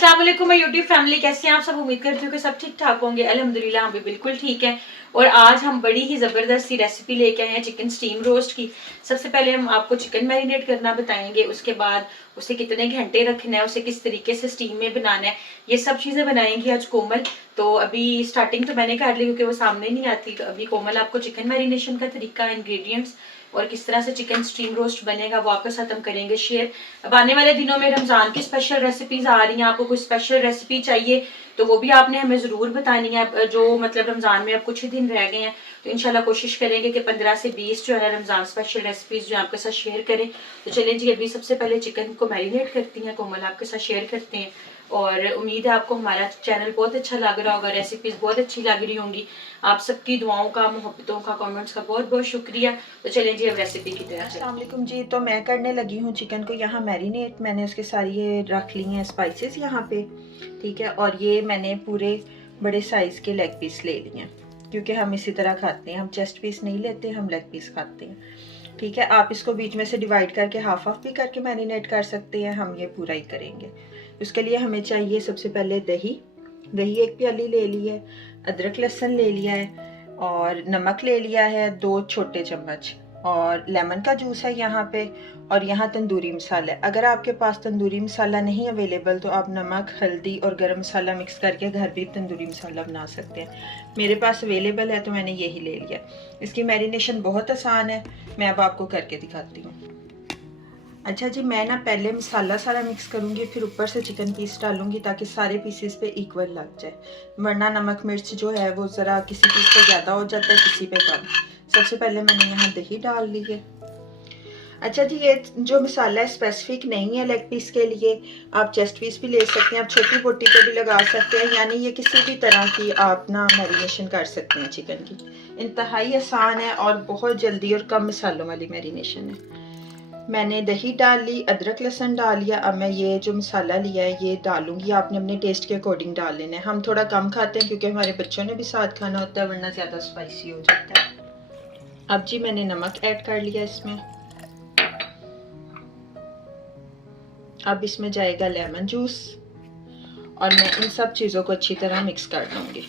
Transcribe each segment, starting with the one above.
अस्सलाम वालेकुम my YouTube family, कैसे हैं आप सब। उम्मीद करती हूँ कि सब ठीक ठाक होंगे। अल्हम्दुलिल्लाह हम भी बिल्कुल ठीक हैं। और आज हम बड़ी ही ज़बरदस्त सी रेसिपी लेके आए हैं चिकन स्टीम रोस्ट की। सबसे पहले हम आपको चिकन मैरिनेट करना बताएंगे, उसके बाद उसे कितने घंटे रखना है, उसे किस तरीके से स्टीम में बनाना है, ये सब चीज़ें बनाएंगी आज कोमल। तो अभी स्टार्टिंग तो मैंने कर ली क्योंकि वो सामने नहीं आती। तो अभी कोमल आपको चिकन मैरिनेशन का तरीका, इंग्रेडिएंट्स और किस तरह से चिकन स्टीम रोस्ट बनेगा वो आपके साथ हम करेंगे शेयर। अब आने वाले दिनों में रमजान की स्पेशल रेसिपीज आ रही हैं, आपको कोई स्पेशल रेसिपी चाहिए तो वो भी आपने हमें जरूर बतानी है। जो मतलब रमजान में अब कुछ ही दिन रह गए हैं तो इंशाल्लाह कोशिश करेंगे कि 15 से 20 जो है रमजान स्पेशल रेसिपीज जो आपके साथ शेयर करें। तो चलें जी, अभी सबसे पहले चिकन को मैरिनेट करती हैं, कोमल आपके साथ शेयर करते हैं। और उम्मीद है आपको हमारा चैनल बहुत अच्छा लग रहा होगा, रेसिपीज बहुत अच्छी लग रही होंगी। आप सबकी दुआओं का, मोहब्बतों का, कमेंट्स का बहुत बहुत शुक्रिया। तो चलें जी अब रेसिपी की तरफ। अस्सलाम वालेकुम जी। तो मैं करने लगी हूँ चिकन को यहाँ मैरिनेट। मैंने उसके सारी ये रख ली हैं स्पाइसेस यहाँ पे, ठीक है। और ये मैंने पूरे बड़े साइज़ के लेग पीस ले लिए हैं क्योंकि हम इसी तरह खाते हैं, हम चेस्ट पीस नहीं लेते, हम लेग पीस खाते हैं, ठीक है। आप इसको बीच में से डिवाइड करके हाफ हाफ भी करके मैरिनेट कर सकते हैं, हम ये पूरा ही करेंगे। उसके लिए हमें चाहिए सबसे पहले दही। दही 1 प्याली ले ली है, अदरक लहसुन ले लिया है, और नमक ले लिया है 2 छोटे चम्मच, और लेमन का जूस है यहाँ पे, और यहाँ तंदूरी मसाला है। अगर आपके पास तंदूरी मसाला नहीं अवेलेबल तो आप नमक, हल्दी और गरम मसाला मिक्स करके घर भी तंदूरी मसाला बना सकते हैं। मेरे पास अवेलेबल है तो मैंने यही ले लिया। इसकी मैरिनेशन बहुत आसान है, मैं अब आपको करके दिखाती हूँ। अच्छा जी, मैं ना पहले मसाला सारा मिक्स करूँगी, फिर ऊपर से चिकन पीस डालूँगी ताकि सारे पीसेस पे इक्वल लग जाए, वरना नमक मिर्च जो है वो ज़रा किसी पीस पे ज़्यादा हो जाता है, किसी पे कम। सबसे पहले मैंने यहाँ दही डाल ली है। अच्छा जी, ये जो मसाला है स्पेसिफिक नहीं है लेग पीस के लिए, आप चेस्ट पीस भी ले सकते हैं, आप छोटी बोटी पे भी लगा सकते हैं, यानी ये किसी भी तरह की आप ना मैरिनेशन कर सकते हैं चिकन की। इंतहाई आसान है और बहुत जल्दी और कम मसालों वाली मैरिनेशन है। मैंने दही डाल ली, अदरक लहसुन डाल लिया। अब मैं ये जो मसाला लिया है ये डालूंगी, आपने अपने टेस्ट के अकॉर्डिंग डाल लेना है। हम थोड़ा कम खाते हैं क्योंकि हमारे बच्चों ने भी साथ खाना होता है, वरना ज़्यादा स्पाइसी हो जाता है। अब जी मैंने नमक ऐड कर लिया इसमें। अब इसमें जाएगा लेमन जूस, और मैं इन सब चीज़ों को अच्छी तरह मिक्स कर लूँगी।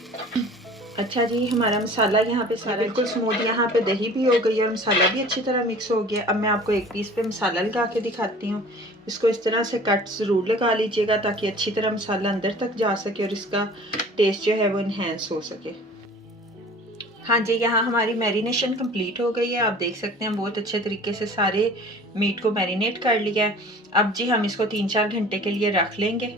अच्छा जी, हमारा मसाला यहाँ पे सारा बिल्कुल स्मूथ, यहाँ पे दही भी हो गई और मसाला भी अच्छी तरह मिक्स हो गया। अब मैं आपको एक पीस पे मसाला लगा के दिखाती हूँ। इसको इस तरह से कट ज़रूर लगा लीजिएगा ताकि अच्छी तरह मसाला अंदर तक जा सके और इसका टेस्ट जो है वो इन्हेंस हो सके। हाँ जी, यहाँ हमारी मैरिनेशन कंप्लीट हो गई है। आप देख सकते हैं बहुत अच्छे तरीके से सारे मीट को मैरिनेट कर लिया है। अब जी हम इसको 3-4 घंटे के लिए रख लेंगे।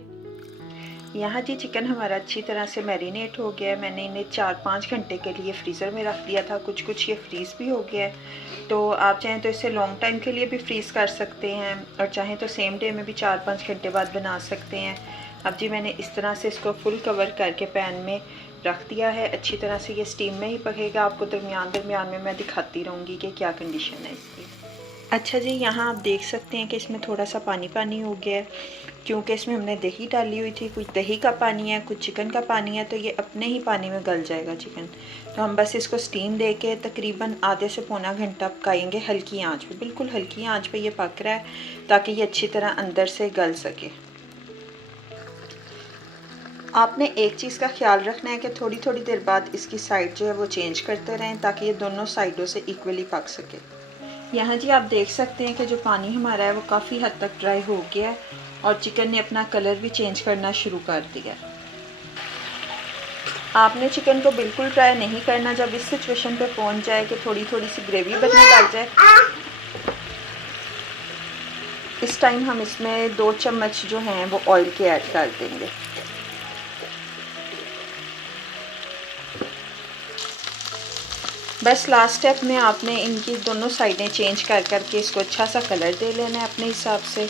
यहाँ जी चिकन हमारा अच्छी तरह से मैरिनेट हो गया है। मैंने इन्हें 4-5 घंटे के लिए फ्रीज़र में रख दिया था, कुछ ये फ्रीज़ भी हो गया है। तो आप चाहें तो इसे लॉन्ग टाइम के लिए भी फ्रीज़ कर सकते हैं, और चाहें तो सेम डे में भी 4-5 घंटे बाद बना सकते हैं। अब जी मैंने इस तरह से इसको फुल कवर करके पैन में रख दिया है। अच्छी तरह से ये स्टीम में ही पकेगा, आपको दरमियान में मैं दिखाती रहूँगी कि क्या कंडीशन है इसकी। अच्छा जी, यहाँ आप देख सकते हैं कि इसमें थोड़ा सा पानी पानी हो गया है क्योंकि इसमें हमने दही डाली हुई थी। कुछ दही का पानी है, कुछ चिकन का पानी है, तो ये अपने ही पानी में गल जाएगा चिकन। तो हम बस इसको स्टीम दे के तकरीबन आधे से पौना घंटा पकाएंगे हल्की आंच पे, बिल्कुल हल्की आंच पे ये पक रहा है ताकि ये अच्छी तरह अंदर से गल सके। आपने एक चीज़ का ख्याल रखना है कि थोड़ी थोड़ी देर बाद इसकी साइड जो है वो चेंज करते रहें ताकि ये दोनों साइडों से इक्वली पक सके। यहाँ जी आप देख सकते हैं कि जो पानी हमारा है वो काफ़ी हद तक ड्राई हो गया है और चिकन ने अपना कलर भी चेंज करना शुरू कर दिया। आपने चिकन को बिल्कुल ड्राई नहीं करना। जब इस सिचुएशन पे पहुंच जाए कि थोड़ी थोड़ी सी ग्रेवी बनने लग जाए, इस टाइम हम इसमें 2 चम्मच जो हैं वो ऑयल के ऐड कर देंगे। बस लास्ट स्टेप में आपने इनकी दोनों साइडें चेंज कर करके इसको अच्छा सा कलर दे लेना है अपने हिसाब से।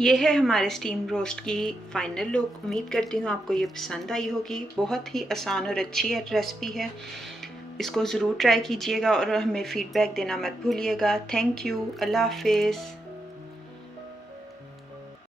ये है हमारे स्टीम रोस्ट की फाइनल लुक। उम्मीद करती हूँ आपको ये पसंद आई होगी। बहुत ही आसान और अच्छी रेसिपी है, इसको ज़रूर ट्राई कीजिएगा और हमें फ़ीडबैक देना मत भूलिएगा। थैंक यू, अल्लाह हाफिज़।